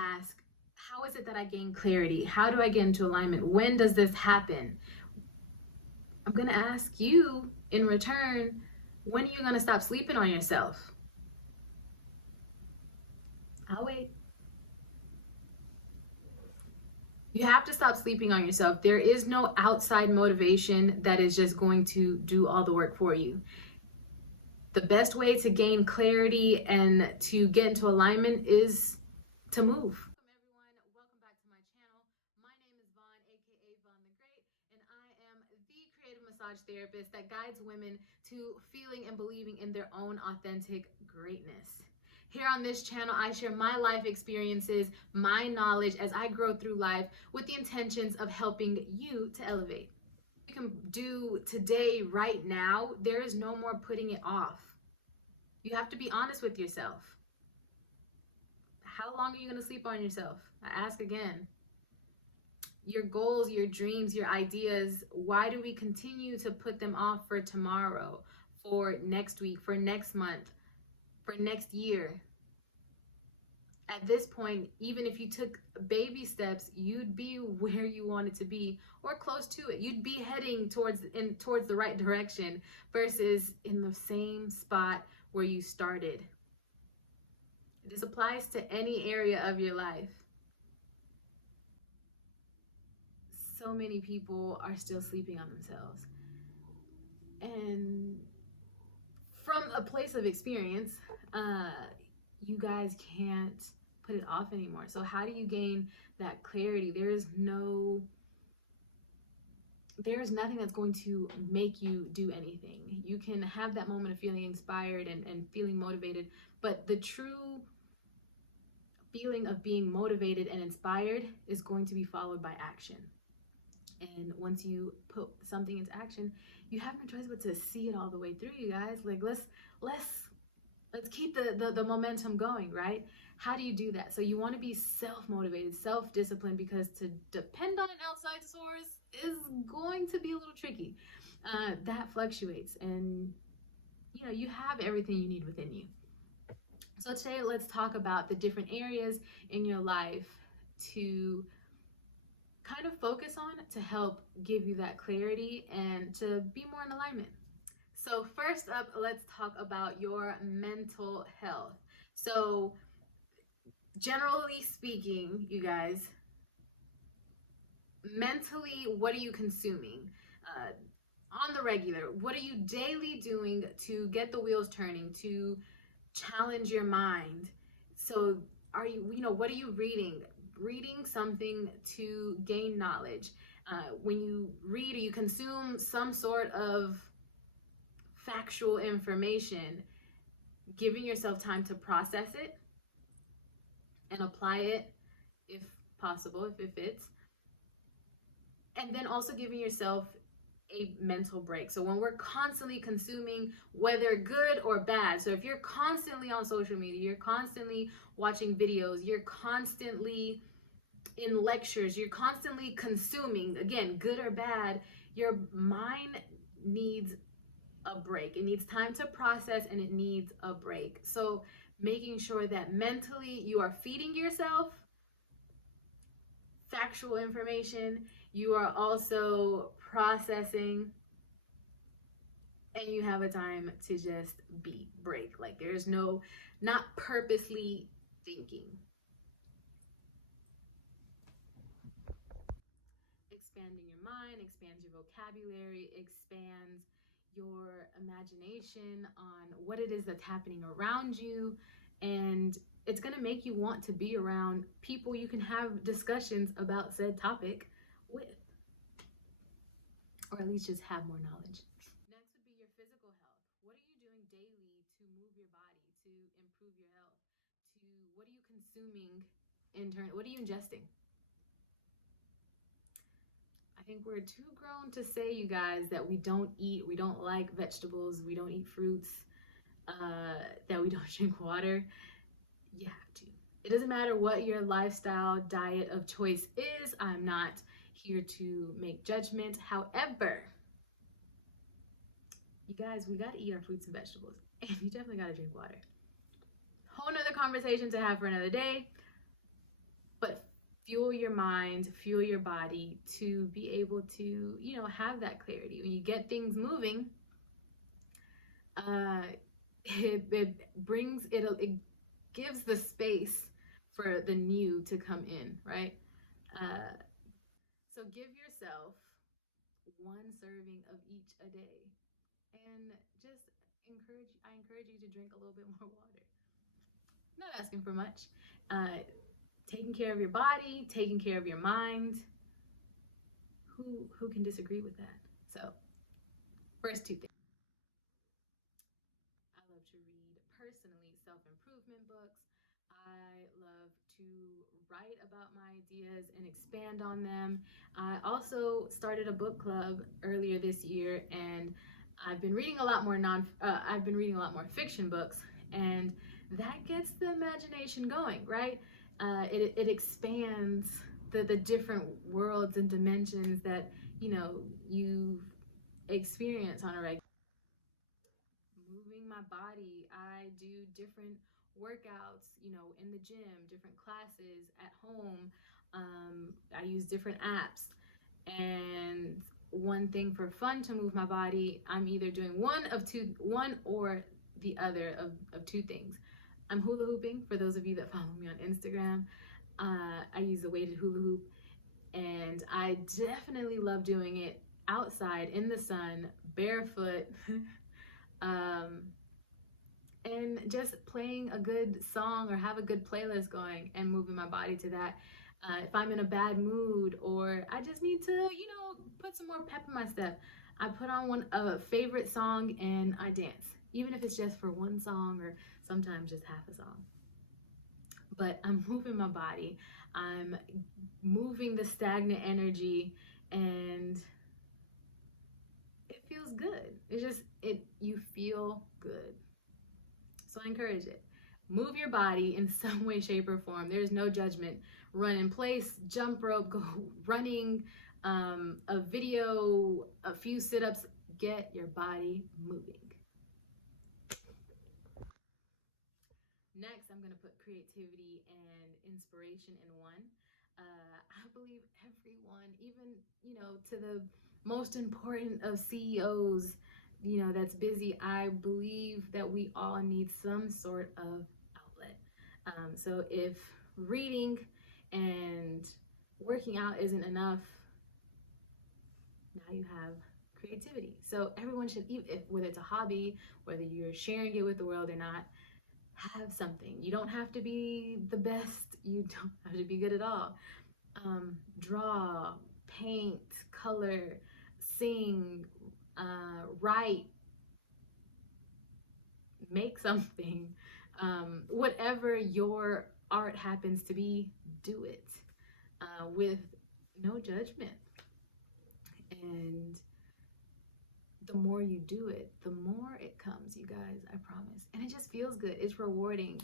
ask, how is it that I gain clarity? How do I get into alignment? When does this happen? I'm going to ask you in return, when are you going to stop sleeping on yourself? I'll wait. You have to stop sleeping on yourself. There is no outside motivation that is just going to do all the work for you. The best way to gain clarity and to get into alignment is to move. Welcome everyone, welcome back to my channel. My name is Vaughn, aka Vaughn the Great, and I am the creative massage therapist that guides women to feeling and believing in their own authentic greatness. Here on this channel, I share my life experiences, my knowledge as I grow through life with the intentions of helping you to elevate. You can do today, right now. There is no more putting it off. You have to be honest with yourself. How long are you going to sleep on yourself? I ask again. Your goals, your dreams, your ideas, why do we continue to put them off for tomorrow, for next week, for next month, for next year? At this point, even if you took baby steps, you'd be where you wanted to be or close to it. You'd be heading towards the right direction versus in the same spot where you started. This applies to any area of your life. So many people are still sleeping on themselves. And from a place of experience, you guys can't put it off anymore. So how do you gain that clarity? There's nothing that's going to make you do anything. You can have that moment of feeling inspired and feeling motivated, but the true feeling of being motivated and inspired is going to be followed by action. And once you put something into action, you have no choice but to see it all the way through, you guys. Like let's keep the momentum going, right? How do you do that? So you want to be self-motivated, self-disciplined, because to depend on an outside source is going to be a little tricky. That fluctuates, and you have everything you need within you. So today, let's talk about the different areas in your life to kind of focus on to help give you that clarity and to be more in alignment. So first up, let's talk about your mental health. So generally speaking, you guys, mentally, what are you consuming? On the regular, what are you daily doing to get the wheels turning, to challenge your mind? So are you, what are you reading? Reading something to gain knowledge. When you read or you consume some sort of factual information, giving yourself time to process it and apply it if possible, if it fits. And then also giving yourself a mental break. So when we're constantly consuming, whether good or bad, so if you're constantly on social media, you're constantly watching videos, you're constantly in lectures, you're constantly consuming, again, good or bad, your mind needs a break. It needs time to process and it needs a break. So making sure that mentally you are feeding yourself factual information, you are also processing, and you have a time to just break. Like there's not purposely thinking. Expanding your mind, expands your vocabulary, expands your imagination on what it is that's happening around you, and it's going to make you want to be around people you can have discussions about said topic with, or at least just have more knowledge. Next would be your physical health. What are you doing daily to move your body, to improve your health? What are you consuming in turn? What are you ingesting? I think we're too grown to say, you guys, that we don't like vegetables, we don't eat fruits, that we don't drink water. You have to. It doesn't matter what your lifestyle diet of choice is. I'm not here to make judgment. However, you guys, we got to eat our fruits and vegetables, and you definitely got to drink water. Whole nother conversation to have for another day. fuel your mind, fuel your body to be able to, have that clarity. When you get things moving, it brings it gives the space for the new to come in, right? Uh, so give yourself one serving of each a day, and just I encourage you to drink a little bit more water. Not asking for much. Taking care of your body, taking care of your mind. Who can disagree with that? So, first two things. I love to read personally self-improvement books. I love to write about my ideas and expand on them. I also started a book club earlier this year, and I've been reading a lot more fiction books, and that gets the imagination going, right? It expands the different worlds and dimensions that you experience on a regular. Moving my body, I do different workouts, in the gym, different classes at home. I use different apps, and one thing for fun to move my body, I'm either doing one or the other of two things. I'm hula hooping, for those of you that follow me on Instagram. I use a weighted hula hoop, and I definitely love doing it outside in the sun, barefoot, and just playing a good song or have a good playlist going and moving my body to that. If I'm in a bad mood or I just need to, put some more pep in my step, I put on a favorite song and I dance, even if it's just for one song or sometimes just half a song. But I'm moving my body, I'm moving the stagnant energy, and it feels good. You feel good. So I encourage it. Move your body in some way, shape, or form. There's no judgment. Run in place, jump rope, go running, a video, a few sit-ups. Get your body moving. Next, I'm going to put creativity and inspiration in one. I believe everyone, even, to the most important of CEOs, that's busy, I believe that we all need some sort of outlet. So if reading and working out isn't enough, now you have creativity. So everyone should, whether it's a hobby, whether you're sharing it with the world or not, have something. You don't have to be the best. You don't have to be good at all. Draw, paint, color, sing, write, make something. Whatever your art happens to be, do it with no judgment. And the more you do it, the more it comes, you guys, I promise. And it just feels good. It's rewarding.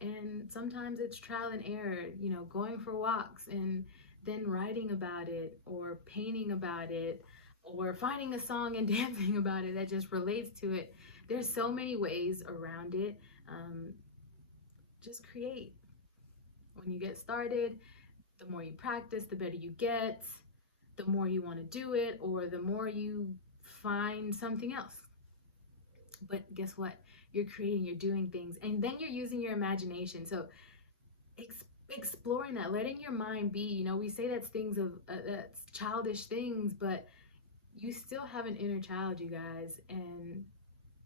And sometimes it's trial and error, going for walks and then writing about it or painting about it or finding a song and dancing about it that just relates to it. There's so many ways around it. Just create. When you get started, the more you practice, the better you get, the more you want to do it, or the more you find something else. But guess what? You're creating, you're doing things, and then you're using your imagination. So exploring that, letting your mind be. We say that's that's childish things, but you still have an inner child, you guys, and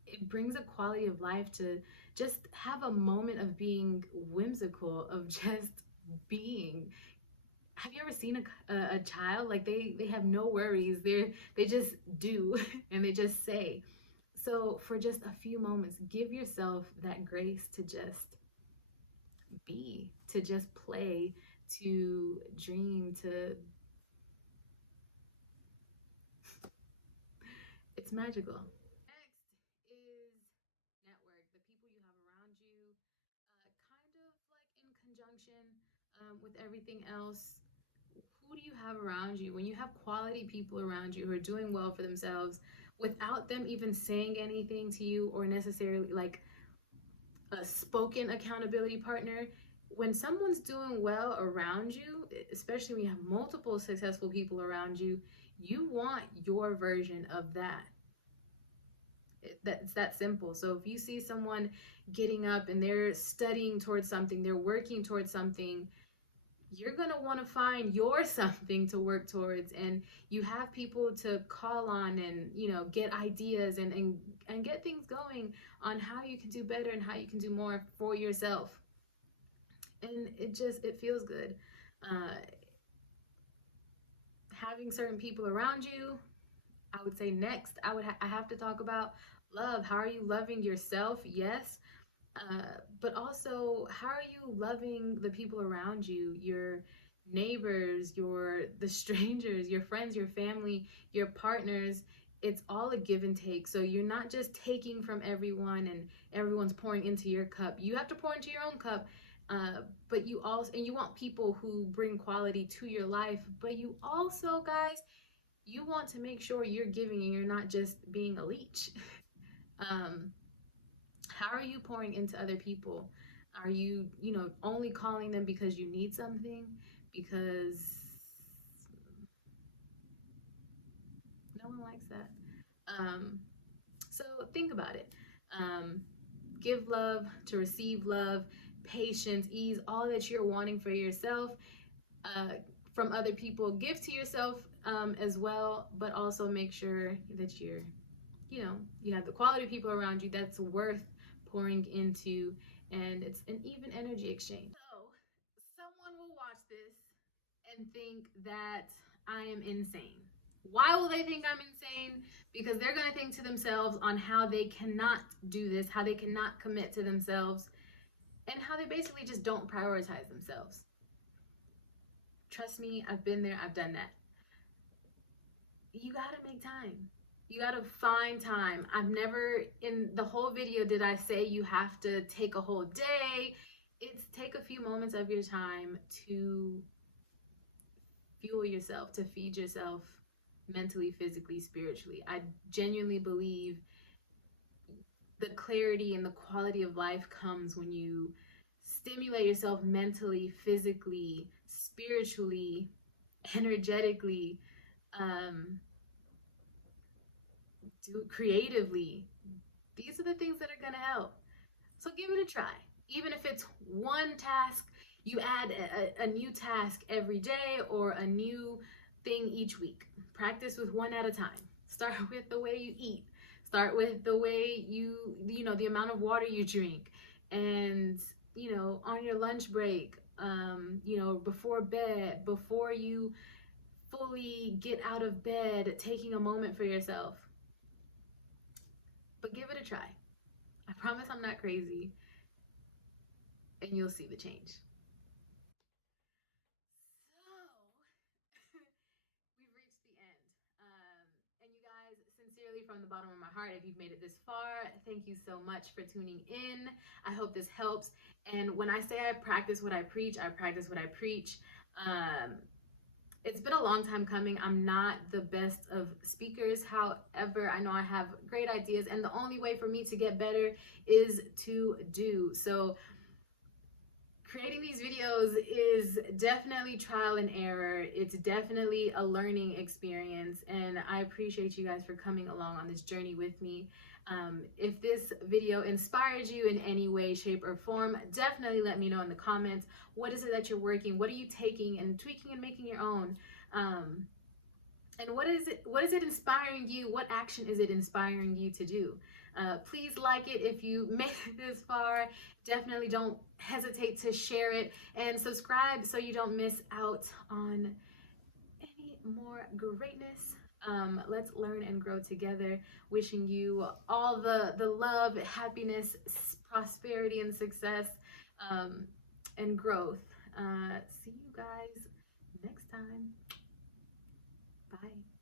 it brings a quality of life to just have a moment of being whimsical, of just being. Have you ever seen a child? Like they have no worries. They just do and they just say. So for just a few moments, give yourself that grace to just be, to just play, to dream, to... It's magical. Next is network, the people you have around you, kind of like in conjunction with everything else. Who do you have around you? When you have quality people around you who are doing well for themselves without them even saying anything to you or necessarily like a spoken accountability partner, when someone's doing well around you, especially when you have multiple successful people around you, you want your version of that. That's that simple. So if you see someone getting up and they're studying towards something, they're working towards something, you're going to want to find your something to work towards, and you have people to call on and, you know, get ideas and get things going on how you can do better and how you can do more for yourself. And it feels good. Having certain people around you. I would say next, I have to talk about love. How are you loving yourself? Yes. But also, how are you loving the people around you, your neighbors, the strangers, your friends, your family, your partners? It's all a give and take. So you're not just taking from everyone and everyone's pouring into your cup. You have to pour into your own cup. But you also, and you want people who bring quality to your life, but you also, guys, you want to make sure you're giving and you're not just being a leech. How are you pouring into other people? Are you, you know, only calling them because you need something? Because no one likes that. So think about it. Give love to receive love, patience, ease, all that you're wanting for yourself. From other people, give to yourself as well, but also make sure that you have the quality of people around you that's worth pouring into, and it's an even energy exchange. So someone will watch this and think that I am insane. Why will they think I'm insane? Because they're going to think to themselves on how they cannot do this, how they cannot commit to themselves, and how they basically just don't prioritize themselves. Trust me, I've been there, I've done that. You gotta make time. You gotta find time. I've never, in the whole video, did I say you have to take a whole day. It's take a few moments of your time to fuel yourself, to feed yourself mentally, physically, spiritually. I genuinely believe the clarity and the quality of life comes when you stimulate yourself mentally, physically, spiritually, energetically, do creatively. These are the things that are going to help. So give it a try. Even if it's one task, you add a new task every day or a new thing each week. Practice with one at a time. Start with the way you eat. Start with the way the amount of water you drink. And, on your lunch break, before bed, before you fully get out of bed, taking a moment for yourself. But give it a try. I promise I'm not crazy. And you'll see the change. So, we've reached the end. And you guys, sincerely from the bottom of my heart, if you've made it this far, thank you so much for tuning in. I hope this helps. And when I say I practice what I preach, I practice what I preach. It's been a long time coming. I'm not the best of speakers. However, I know I have great ideas, and the only way for me to get better is to do. So creating these videos is definitely trial and error. It's definitely a learning experience, and I appreciate you guys for coming along on this journey with me. If this video inspired you in any way, shape, or form, definitely let me know in the comments. What is it that you're working? What are you taking and tweaking and making your own? And what is it inspiring you? What action is it inspiring you to do? Please like it if you made it this far. Definitely don't hesitate to share it and subscribe so you don't miss out on any more greatness. Let's learn and grow together. Wishing you all the love, happiness, prosperity, and success, and growth. See you guys next time. Bye.